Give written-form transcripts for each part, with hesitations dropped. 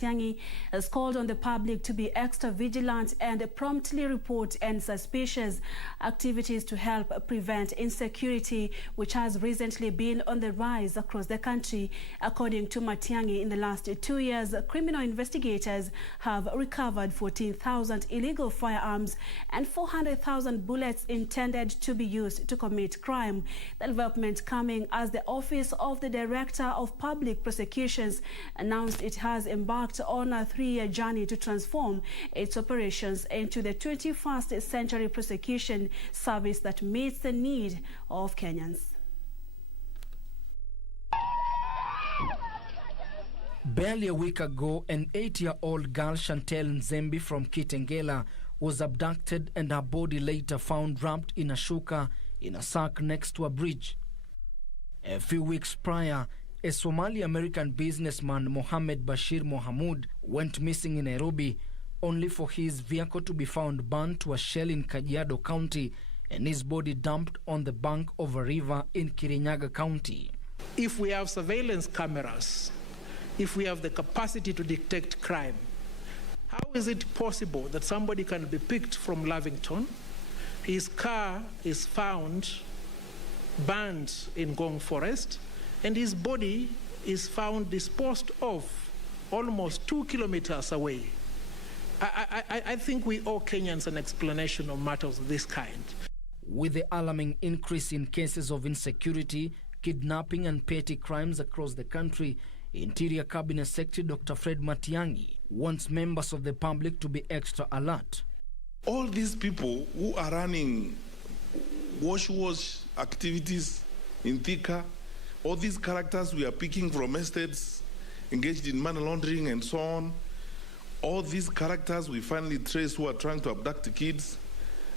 Matiang'i has called on the public to be extra vigilant and promptly report any suspicious activities to help prevent insecurity, which has recently been on the rise across the country. According to Matiang'i, in the last 2 years, criminal investigators have recovered 14,000 illegal firearms and 400,000 bullets intended to be used to commit crime. The development coming as the Office of the Director of Public Prosecutions announced it has embarked on a 3-year journey to transform its operations into the 21st century prosecution service that meets the need of Kenyans. Barely a week ago, an 8-year-old girl, Chantel Nzembi from Kitengela, was abducted and her body later found wrapped in a shuka in a sack next to a bridge. A few weeks prior, a Somali-American businessman, Mohammed Bashir Mohamud, went missing in Nairobi, only for his vehicle to be found burnt to a shell in Kajiado County and his body dumped on the bank of a river in Kirinyaga County. If we have surveillance cameras, if we have the capacity to detect crime, how is it possible that somebody can be picked from Lavington, his car is found burned in Gong Forest, and his body is found disposed of almost 2 kilometers away? I think we owe Kenyans an explanation of matters of this kind. With the alarming increase in cases of insecurity, kidnapping and petty crimes across the country, Interior Cabinet Secretary Dr. Fred Matiang'i wants members of the public to be extra alert. All these people who are running wash activities in Thika, all these characters we are picking from estates engaged in money laundering and so on, all these characters we finally trace who are trying to abduct the kids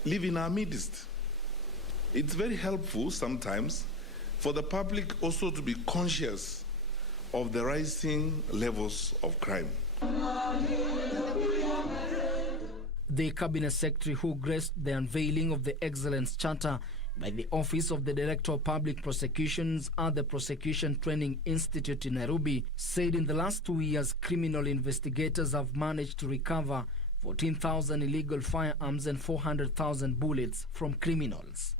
live in our midst. It's very helpful sometimes for the public also to be conscious of the rising levels of crime. The Cabinet Secretary, who graced the unveiling of the Excellence Charter by the Office of the Director of Public Prosecutions at the Prosecution Training Institute in Nairobi, said in the last 2 years, criminal investigators have managed to recover 14,000 illegal firearms and 400,000 bullets from criminals.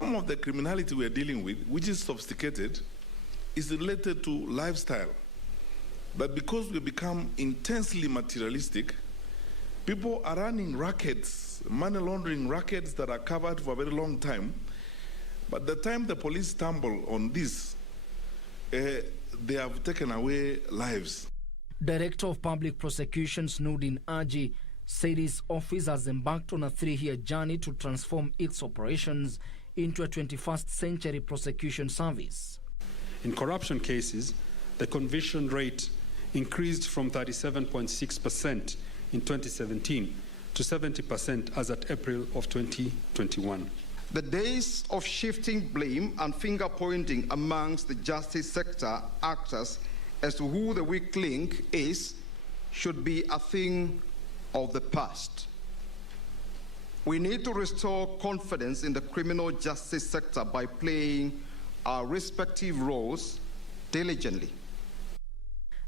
Some of the criminality we are dealing with, which is sophisticated, is related to lifestyle. But because we become intensely materialistic, people are running rackets, money laundering rackets that are covered for a very long time. But the time the police stumble on this, they have taken away lives. Director of Public Prosecutions Nudin Aji said his office has embarked on a 3-year journey to transform its operations into a 21st century prosecution service. In corruption cases, the conviction rate increased from 37.6% in 2017 to 70% as at April of 2021. The days of shifting blame and finger-pointing amongst the justice sector actors as to who the weak link is should be a thing of the past. We need to restore confidence in the criminal justice sector by playing our respective roles diligently.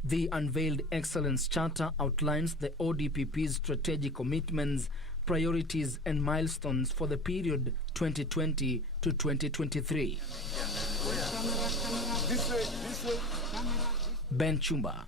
The unveiled Excellence Charter outlines the ODPP's strategic commitments, priorities and milestones for the period 2020 to 2023. Ben Chumba.